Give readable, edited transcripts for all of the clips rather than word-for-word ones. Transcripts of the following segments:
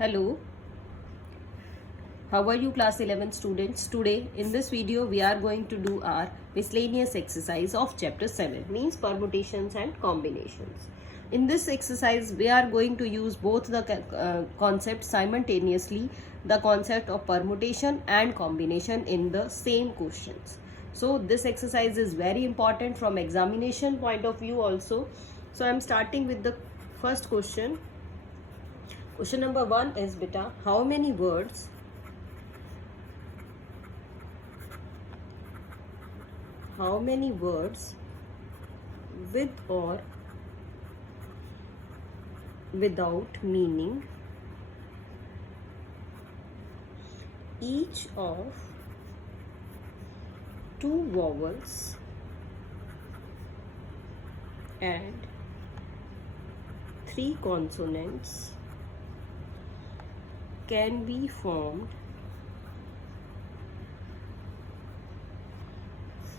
Hello, how are you class 11 students? Today in this video we are going to do our miscellaneous exercise of chapter 7, means permutations and combinations. In this exercise we are going to use both the concepts simultaneously, the concept of permutation and combination in the same questions. So this exercise is very important from examination point of view also. So I am starting with the first question. Question number 1 is beta, how many words with or without meaning each of two vowels and three consonants can be formed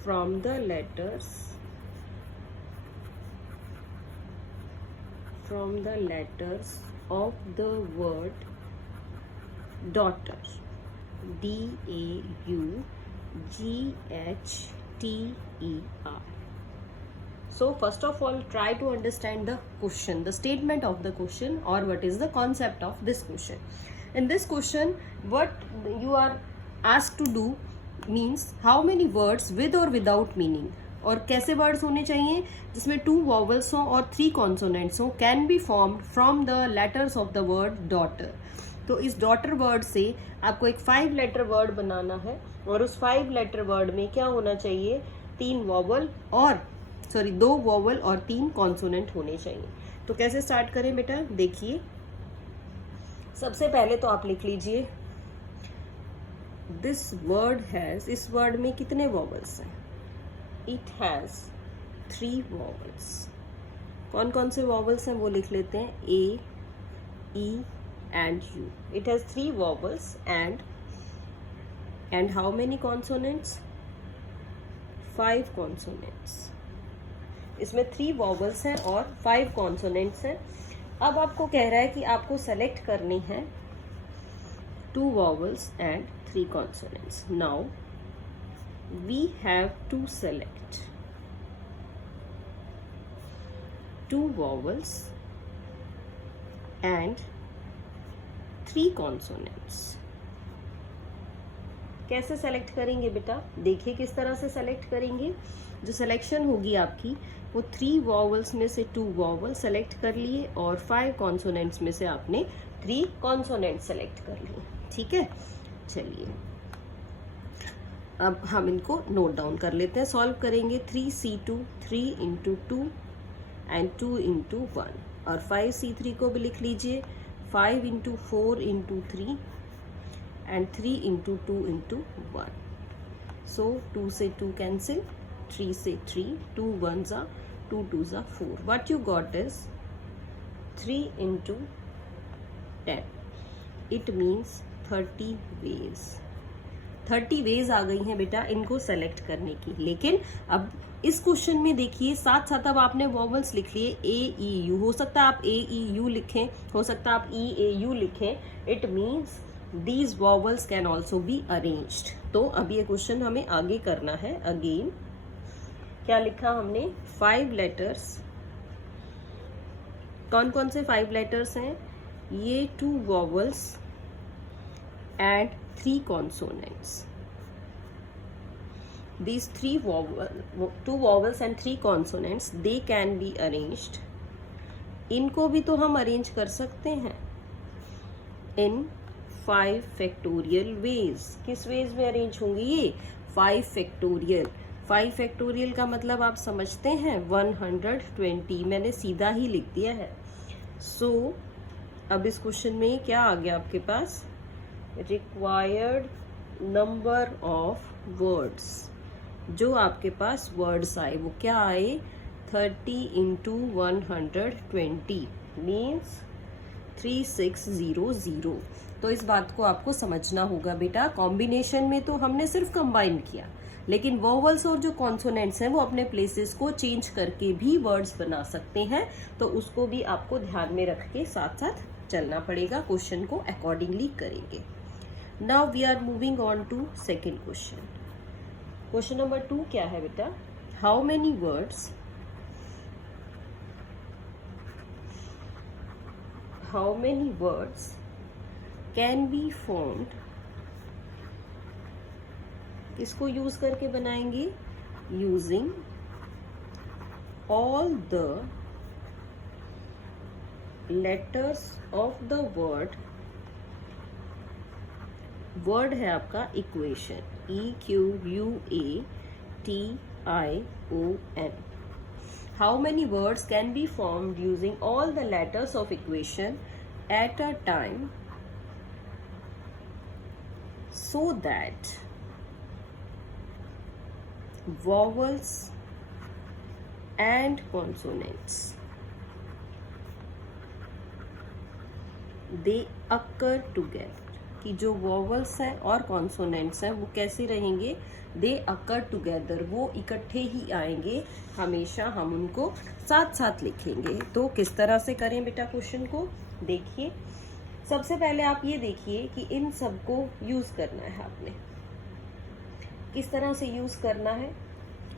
from the letters of the word daughter, DAUGHTER. So first of all, try to understand the question, the statement of the question, or what is the concept of this question. In this question, what you are asked to do means how many words with or without meaning, और कैसे words होने चाहिए जिसमें 2 vowels हों और 3 consonants हों, can be formed from the letters of the word daughter. तो इस डॉटर वर्ड से आपको एक 5 लेटर वर्ड बनाना है और उस 5 लेटर वर्ड में क्या होना चाहिए, 2 वॉवल और 3 कॉन्सोनेंट होने चाहिए. तो कैसे स्टार्ट करें बेटा, देखिए सबसे पहले तो आप लिख लीजिए दिस वर्ड हैज, इस वर्ड में कितने वॉवल्स हैं, इट हैज 3 वॉवल्स. कौन कौन से वॉवल्स हैं वो लिख लेते हैं, A, E and U. It has 3 vowels and how many consonants, 5 consonants. इसमें 3 वॉवल्स हैं और 5 कॉन्सोनेंट्स हैं. अब आपको कह रहा है कि आपको सेलेक्ट करनी है 2 vowels and 3 consonants. Now we have to select 2 vowels and 3 consonants. कैसे सेलेक्ट करेंगे बेटा, देखिए किस तरह से सेलेक्ट करेंगे. जो सिलेक्शन होगी आपकी वो 3 वॉवल्स में से 2 वॉवल सेलेक्ट कर लिए और 5 कॉन्सोनेंट्स में से आपने 3 कॉन्सोनेंट सेलेक्ट कर लिए. ठीक है, चलिए अब हम इनको नोट डाउन कर लेते हैं. सॉल्व करेंगे 3C2, 3 into 2 एंड 2 into 1, और 5C3 को भी लिख लीजिए, 5 into 4 into 3 and 3 into 2 into 1. सो 2 से 2 कैंसिल, 3 से 3, 2 1s are 2 2s are 4. What you got is 3 into 10. It means 30 ways. 30 ways आ गई हैं बेटा इनको सेलेक्ट करने की. लेकिन अब इस क्वेश्चन में देखिए साथ साथ अब आपने वॉवल्स लिख लिए ए ई यू. हो सकता है आप ए ई यू लिखें, हो सकता है आप ई ए यू लिखें. It means these vowels can also be arranged. तो अब ये क्वेश्चन हमें आगे करना है. अगेन क्या लिखा हमने, 5 लेटर्स. कौन कौन से 5 लेटर्स हैं, ये 2 vowels and 3 consonants. These 2 vowels and 3 consonants, they can be arranged. इनको भी तो हम अरेंज कर सकते हैं in 5 factorial ways. किस वेज में अरेंज होंगी ये, 5 factorial. 5 factorial का मतलब आप समझते हैं 120. मैंने सीधा ही लिख दिया है. सो अब इस क्वेश्चन में क्या आ गया आपके पास, रिक्वायर्ड नंबर ऑफ वर्ड्स. जो आपके पास वर्ड्स आए वो क्या आए, 30 into 120 मीन्स 3600. तो इस बात को आपको समझना होगा बेटा. कॉम्बिनेशन में तो हमने सिर्फ कंबाइन किया, लेकिन वोवल्स और जो कॉन्सोनेंट्स हैं वो अपने प्लेसेस को चेंज करके भी वर्ड्स बना सकते हैं. तो उसको भी आपको ध्यान में रख के साथ साथ चलना पड़ेगा, क्वेश्चन को अकॉर्डिंगली करेंगे। Now we are moving on to second question. Question number 2 क्या है बेटा? How many words can be formed, किसको यूज करके बनाएंगे? Using all the letters of the word है आपका equation, EQUATION। How many words can be formed using all the letters of equation at a time so that vowels and consonants they occur together, कि जो vowels हैं और consonants हैं वो कैसे रहेंगे? दे अकर टुगेदर, वो इकट्ठे ही आएंगे, हमेशा हम उनको साथ साथ लिखेंगे। तो किस तरह से करें बेटा क्वेश्चन को? देखिए, सबसे पहले आप ये देखिए कि इन सबको यूज करना है आपने। किस तरह से यूज करना है?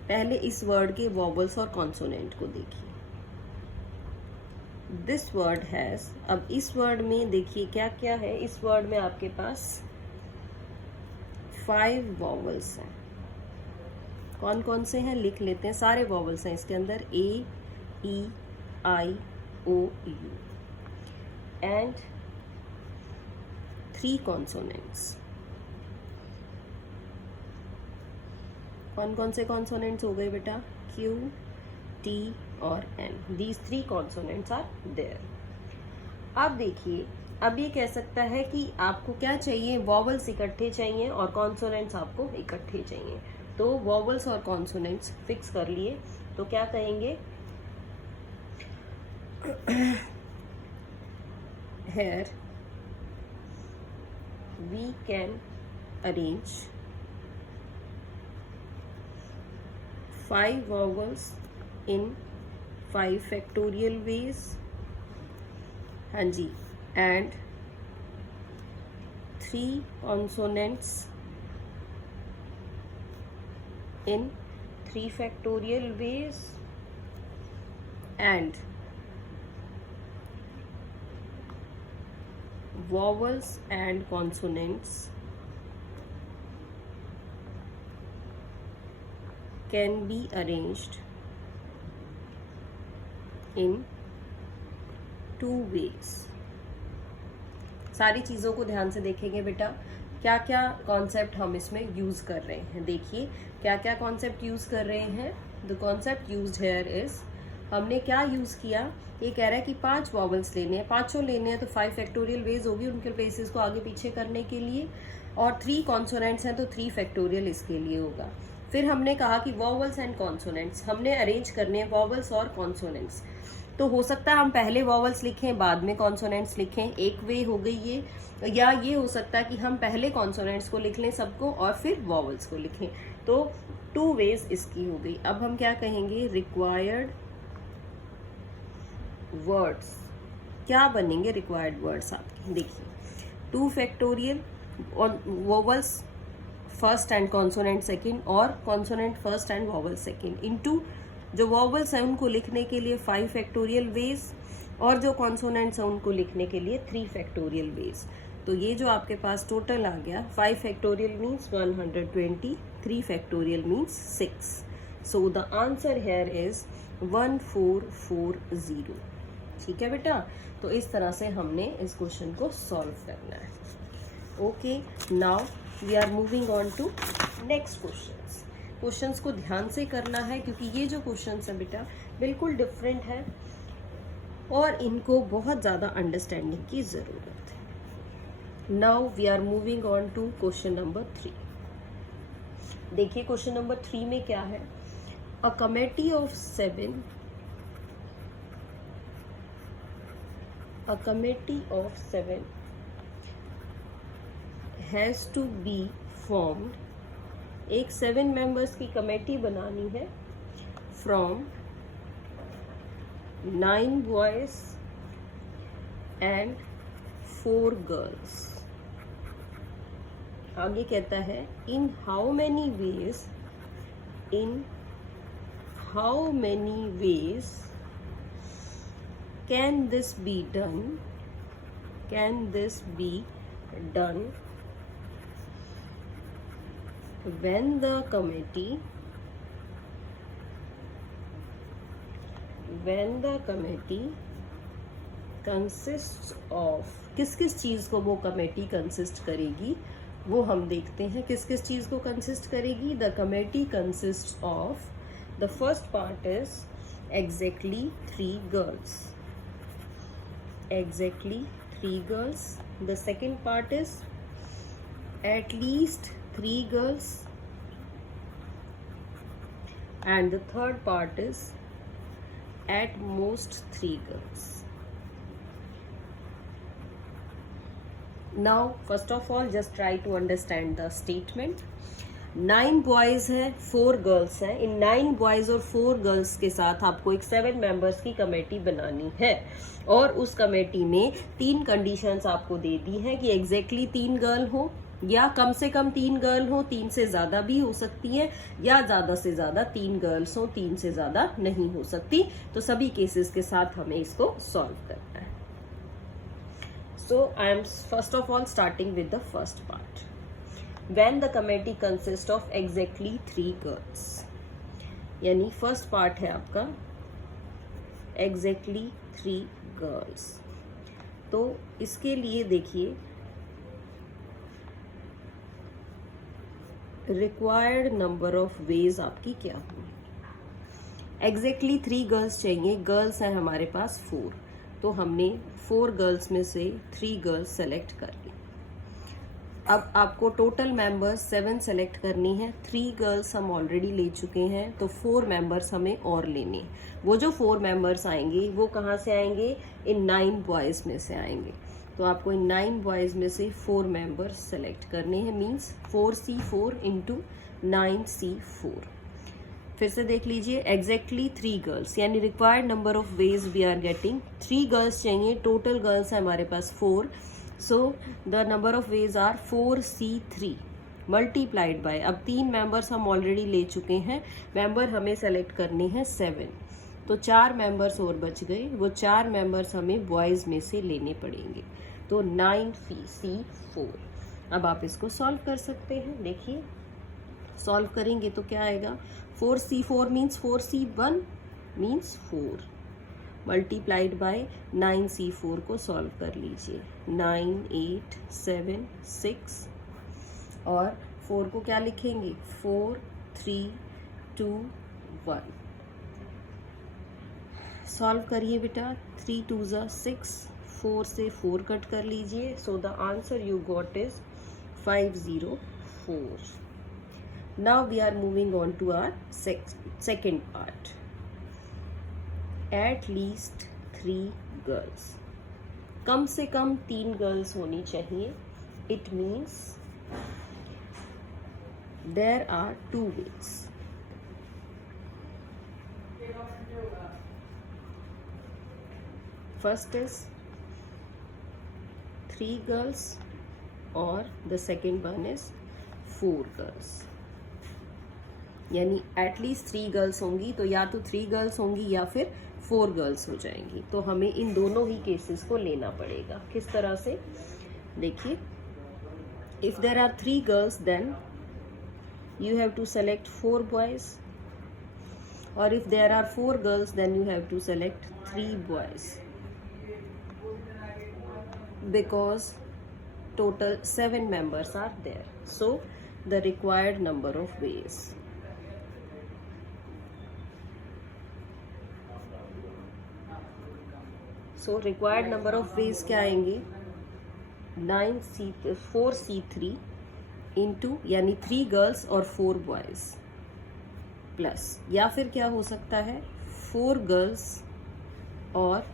पहले इस वर्ड के वॉवल्स और कॉन्सोनेंट को देखिए। दिस वर्ड हैज, अब इस वर्ड में देखिए क्या क्या है। इस वर्ड में आपके पास 5 वॉवल्स हैं। कौन कौन से हैं लिख लेते हैं। सारे वॉवल्स हैं इसके अंदर, A, E, I, O, U and 3 consonants. कौन कौन से कॉन्सोनेंट्स हो गए बेटा? Q, T और N। These 3 consonants are there। अब देखिए, अब ये कह सकता है कि आपको क्या चाहिए? वॉवल्स इकट्ठे चाहिए और कॉन्सोनेंट्स आपको इकट्ठे चाहिए। तो वॉवल्स और कॉन्सोनेंट्स फिक्स कर लिए, तो क्या कहेंगे? Here we can arrange 5 vowels in 5 factorial ways, हाँ जी, and 3 consonants in 3 factorial ways, and vowels and consonants can be arranged in 2 ways। सारी चीज़ों को ध्यान से देखेंगे बेटा, क्या क्या कॉन्सेप्ट हम इसमें यूज कर रहे हैं। देखिए क्या क्या कॉन्सेप्ट यूज कर रहे हैं। The concept used here is, हमने क्या यूज किया? ये कह रहा है कि 5 वॉवल्स लेने हैं, 5 लेने हैं, तो 5 फैक्टोरियल वेज होगी उनके प्लेसेस को आगे पीछे करने के लिए, और 3 कॉन्सोनेंट्स हैं तो 3 फैक्टोरियल इसके लिए होगा। फिर हमने कहा कि वॉवल्स एंड कॉन्सोनेंट्स हमने अरेंज करने हैं, वॉवल्स और कॉन्सोनेंट्स। तो हो सकता है हम पहले वॉवल्स लिखें बाद में कॉन्सोनेंट्स लिखें, एक वे हो गई ये। या ये हो सकता है कि हम पहले कॉन्सोनेंट्स को लिख लें सबको और फिर वॉवल्स को लिखें। तो 2 वेज इसकी हो गई। अब हम क्या कहेंगे? Required words. क्या बनेंगे रिक्वायर्ड वर्ड्स आपके? देखिए 2 फैक्टोरियल और vowels first and consonant second, और consonant first and vowel second, into जो वॉवल्स हैं उनको लिखने के लिए 5 फैक्टोरियल वेज, और जो कॉन्सोनेंट्स हैं उनको लिखने के लिए 3 फैक्टोरियल वेज। तो ये जो आपके पास टोटल आ गया, 5 factorial means 120, 3 factorial means 6। So the answer here is 1440। ठीक है बेटा, तो इस तरह से हमने इस क्वेश्चन को सॉल्व करना है। Okay, now we are moving on to next questions. Questions को ध्यान से करना है क्योंकि ये जो क्वेश्चंस है बेटा बिल्कुल डिफरेंट है और इनको बहुत ज़्यादा अंडरस्टैंडिंग की ज़रूरत है। Now we are moving on to question number 3। देखिए क्वेश्चन नंबर 3 में क्या है? A committee of 7 has to be formed. एक 7 मेंबर्स की कमेटी बनानी है फ्रॉम 9 बॉयज एंड 4 गर्ल्स। आगे कहता है in how many ways can this be done when the committee consists of, किस किस चीज को वो कमेटी कंसिस्ट करेगी वो हम देखते हैं। किस किस चीज को कंसिस्ट करेगी? The committee consist of, the first part is exactly 3 girls, the second part is at least 3 girls, and the third part is at most 3 girls. Now first of all just try to understand the statement. 9 boys हैं, 4 girls हैं। इन 9 boys और 4 girls के साथ आपको एक 7 members की committee बनानी है, और उस कमेटी में 3 कंडीशंस आपको दे दी हैं कि एग्जैक्टली 3 गर्ल हो, या कम से कम 3 गर्ल हो, 3 से ज्यादा भी हो सकती है, या ज्यादा से ज्यादा 3 गर्ल्स हो, 3 से ज्यादा नहीं हो सकती। तो सभी केसेस के साथ हमें इसको सॉल्व करना है। So I am first of all starting with the first part. When the committee consist of exactly 3 girls, यानी फर्स्ट पार्ट है आपका एग्जैक्टली 3 गर्ल्स। तो इसके लिए देखिए रिक्वायर्ड नंबर ऑफ वेज आपकी क्या होगी। एग्जैक्टली 3 गर्ल्स चाहिए, गर्ल्स हैं हमारे पास 4, तो हमने 4 गर्ल्स में से 3 गर्ल्स सेलेक्ट कर ली। अब आपको टोटल मेंबर्स 7 सेलेक्ट करनी है। 3 गर्ल्स हम ऑलरेडी ले चुके हैं, तो 4 मेंबर्स हमें और लेने। वो जो 4 मेंबर्स आएंगे वो कहाँ से आएंगे? इन 9 बॉयज में से आएंगे। तो आपको इन 9 बॉयज में से 4 मेंबर्स सेलेक्ट करने हैं, मींस 4C4 इंटू 9C4। फिर से देख लीजिए, एग्जैक्टली 3 गर्ल्स, यानी required number of ways we are getting 3 girls चाहिए। टोटल गर्ल्स है हमारे पास 4, so the number of ways are 4C3 multiplied by, अब 3 मेंबर्स हम ऑलरेडी ले चुके हैं, मेंबर हमें सेलेक्ट करने हैं 7, तो 4 मेंबर्स और बच गए। वो 4 मेंबर्स हमें बॉयज में से लेने पड़ेंगे, तो 9C4। अब आप इसको सॉल्व कर सकते हैं। देखिए सॉल्व करेंगे तो क्या आएगा? 4C4 means 4C1 means 4 multiplied by 9C4 को सॉल्व कर लीजिए। 9, 8, 7, 6 और 4 को क्या लिखेंगे? 4, 3, 2, 1। सॉल्व करिए बेटा। 3 2 ज़ा 6, 4 से 4 कट कर लीजिए। So the answer you got is 504। Now we are moving on to our second part. At least 3 girls, कम से कम 3 गर्ल्स होनी चाहिए। It means there are 2 ways. First is 3 girls और the second one is 4 girls, यानी at least 3 girls होंगी, तो या तो 3 गर्ल्स होंगी या फिर 4 गर्ल्स हो जाएंगी। तो हमें इन दोनों ही केसेस को लेना पड़ेगा। किस तरह से? देखिए, if there are 3 girls then you have to select 4 boys, और if there are 4 girls then you have to select 3 boys, because total 7 members are there, so the required number of ways. So required number of ways क्या आएंगे? 4C3 into, यानी 3 girls और 4 boys, plus, या फिर क्या हो सकता है 4 गर्ल्स और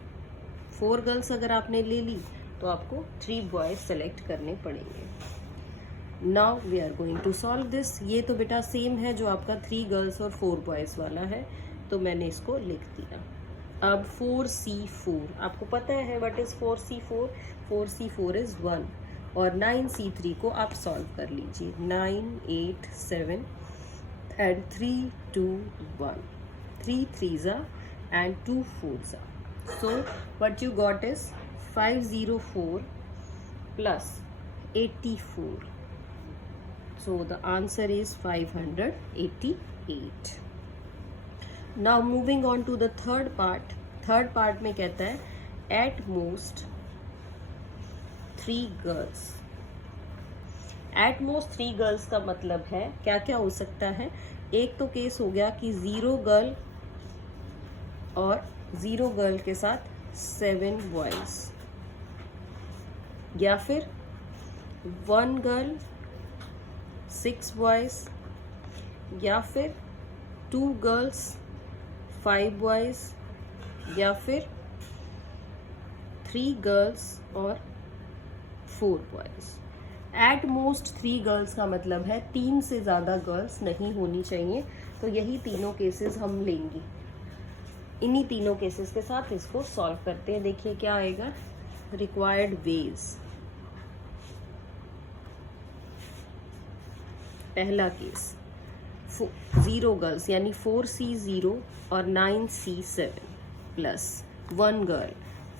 4 गर्ल्स अगर आपने ले ली तो आपको 3 बॉयज सेलेक्ट करने पड़ेंगे। Now we are going to solve this. ये तो बेटा सेम है जो आपका 3 गर्ल्स और 4 बॉयज वाला है, तो मैंने इसको लिख दिया। अब 4C4 आपको पता है what is 4C4? 4C4 is 1 और 9C3 को आप सॉल्व कर लीजिए. 9, 8, 7 and 3, 2, 1. 3 3s and 2 4s. So what you got is 504 plus 84. So the answer is 588. Now moving on to the third part. Third part में कहता है at most 3 girls. At most 3 girls का मतलब है क्या क्या हो सकता है. एक तो केस हो गया कि 0 गर्ल और 0 गर्ल के साथ 7 बॉयज, या फिर 1 गर्ल 6 बॉयज, या फिर 2 गर्ल्स 5 बॉयज, या फिर 3 गर्ल्स और 4 बॉयज. एट मोस्ट 3 गर्ल्स का मतलब है 3 से ज़्यादा गर्ल्स नहीं होनी चाहिए. तो यही तीनों केसेस हम लेंगे. इन्हीं तीनों केसेस के साथ इसको सॉल्व करते हैं. देखिए क्या आएगा. Required ways. पहला केस 0 गर्ल्स यानी 4C0 और 9C7 plus 1 girl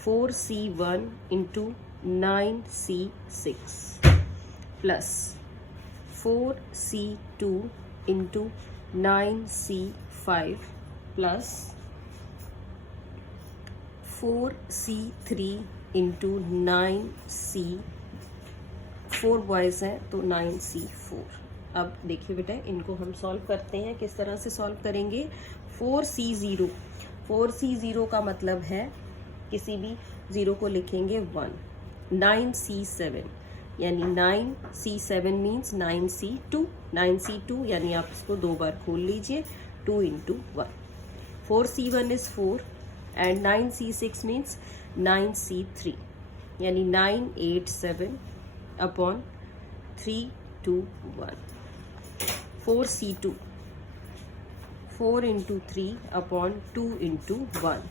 4C1 into 9C6 plus 4C2 into 9C5 plus 4C3 into 9C4 boys हैं तो 9C4. अब देखिए बेटा इनको हम सॉल्व करते हैं. किस तरह से सॉल्व करेंगे. 4C0 का मतलब है किसी भी 0 को लिखेंगे 1. 9C7 यानी 9C7 मीन्स 9C2. 9C2 यानी आप इसको 2 बार खोल लीजिए. 2 into 1. 4C1 is 4 and 9C6 means 9C3 यानी 987 upon 3, 2, 1. 4C2 4 into 3 upon 2 into 1.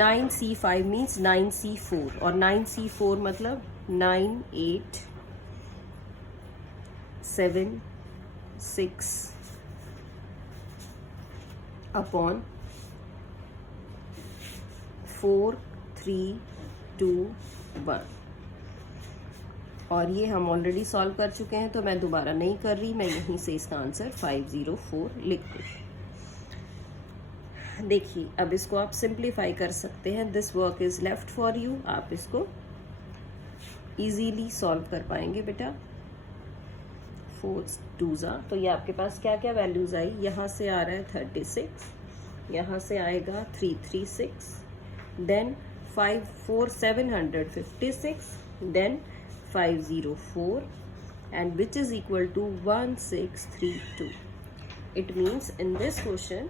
9C5 means 9C4 और 9C4 मतलब 9, 8, 7, 6 अपॉन 4, 3, 2, 1. और ये हम ऑलरेडी सॉल्व कर चुके हैं तो मैं दोबारा नहीं कर रही. मैं यहीं से इसका आंसर 504 लिख दूँ. देखिए अब इसको आप सिंप्लीफाई कर सकते हैं. This work is left for you. आप इसको इजीली सॉल्व कर पाएंगे बेटा. 4 2s. तो ये आपके पास क्या क्या वैल्यूज आई. यहाँ से आ रहा है 36, यहाँ से आएगा 336, then 5 4 756, then 504 and which is equal to 1632. It means in this question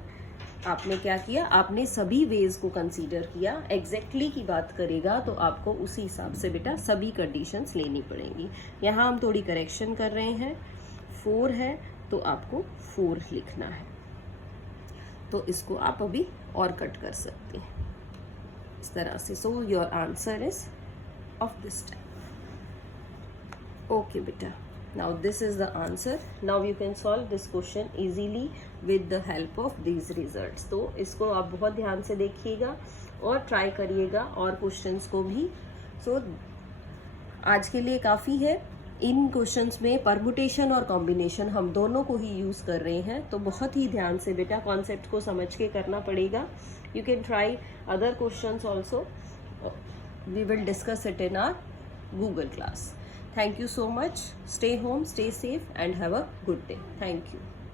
आपने क्या किया. आपने सभी वेज को कंसीडर किया. एग्जैक्टली की बात करेगा तो आपको उसी हिसाब से बेटा सभी कंडीशंस लेनी पड़ेंगी. यहाँ हम थोड़ी करेक्शन कर रहे हैं. 4 है तो आपको 4 लिखना है. तो इसको आप अभी और कट कर सकते हैं इस तरह से. So your answer is of this type. Okay beta, now this is the answer. Now you can solve this question easily with the help of these results. तो इसको आप बहुत ध्यान से देखिएगा और ट्राई करिएगा और क्वेश्चंस को भी. सो आज के लिए काफ़ी है. इन क्वेश्चंस में परमुटेशन और कॉम्बिनेशन हम दोनों को ही यूज़ कर रहे हैं. तो बहुत ही ध्यान से बेटा कॉन्सेप्ट को समझ के करना पड़ेगा. You can try other questions also. We will discuss it in our Google class. Thank you so much. Stay home, stay safe and have a good day. Thank you.